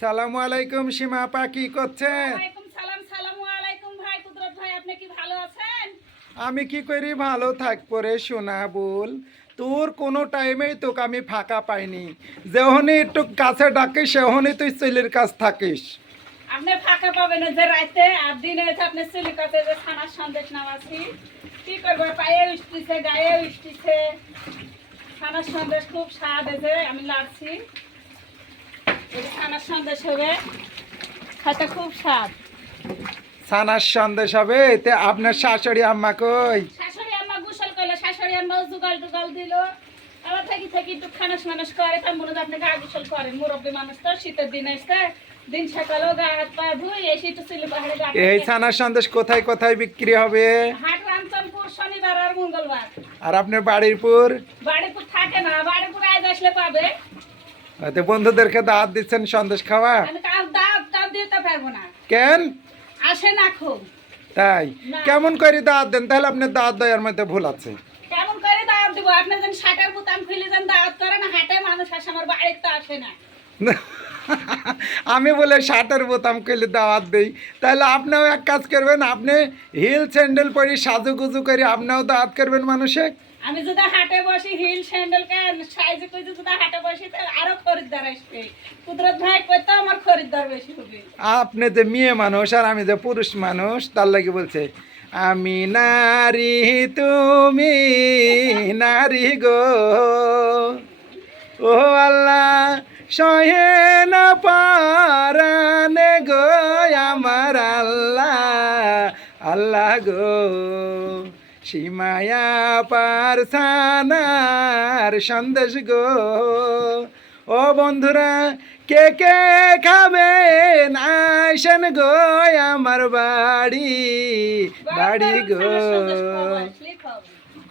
সালামু আলাইকুম সীমা আপা, কি করছেন? ওয়ালাইকুম সালাম। সালামু আলাইকুম ভাই, কুদরত ভাই, আপনি কি ভালো আছেন? আমি কি করি ভালো থাকবো রে সোনা বল। তোর কোনো টাইমেই তোকে আমি ফাঁকা পাইনি। যেহনি একটু কাছে ডাকিস সেহনি তুই ছেলের কাছ থাকিস। আপনি ফাঁকা পাবেন যে রাতে আর দিনে হচ্ছে আপনি চুলি কাছে যে ছানার সন্দেশ নামাছি। কি করবো, পায়ে উঠতেছে, গায়ে উঠতেছে। ছানার সন্দেশ খুব স্বাদ হয়েছে, আমি লাগছি। এটা ছানার সন্দেশ হবে, খাতে খুব স্বাদ। ছানার সন্দেশ হবে তে আপনার শাশুড়ি আম্মা কই? শাশুড়ি আম্মা গোসল করলো, শাশুড়ি আম্মাও জুগাল টুগাল দিল। আবার থাকি থাকি একটু খানাস মানাস করে, তার মনে হয় আপনি গা গোসল করেন। মুরব্বী মানুষ তো, শীতের দিন এসে দিন সকালেও গা হাত পা ধুই এসে একটু চিলি পাহাড়ে গা এই ছানার সন্দেশ কোথায় কোথায় বিক্রি হবে? হাট রামচন্দ্রপুর শনিবার আর মঙ্গলবার। আর আপনার বাড়িরপুর? বাড়িপুর থাকে না, বাড়িপুর আজ আসলে পাবে। তো বন্ধুদেরকে দাওয়াত দিচ্ছেন সন্দেশ খাওয়া? আমি কাল দাব দাব দিতে পারবো না, কেন? আসে না খুব। তাই না। কেমন করে দাওয়াত দেন? তাহলে আপনার দাওয়াত দেওয়ার মধ্যে ভুল আছে। কেমন করে দাওয়াত দিব? আপনি যেন শাটার বুতাম খুলে যেন দাওয়াত করেন, হাটে মানুষ আসে, আমার বাড়িতে তো আসে না। আমি বলে শার্টের বোতাম খুলে দাওয়াত দেই, তাহলে আপনিও এক কাজ করবেন, আপনি হিল স্যান্ডেল পরি সাজুগুজু করে আপনিও দাওয়াত করবেন মানুষে। আমি যদি হাটে বসি হিল স্যান্ডেল কে সাইজে কইতে যদি হাটে বসি তাহলে আরো খরিদ্দার আসবে। কুদরত ভাই কইতো আমার খরিদ্দার বেশি হবে। আপনি যে মেয়ে মানুষ আর আমি যে পুরুষ মানুষ, তার লাগে বলছে আমি নারী তুমি নারী গো, ও আল্লাহ সহে না পারানে গো আমার আল্লাহ, আল্লাহ গো সীমায়া পারসানার সন্দেশ গো। ও বন্ধুরা, কে কে খাবেন আসেন গো আমার বাড়ি, বাড়ি গো। খানার সন্দেশ খাওয়া আসলেই খাওয়া।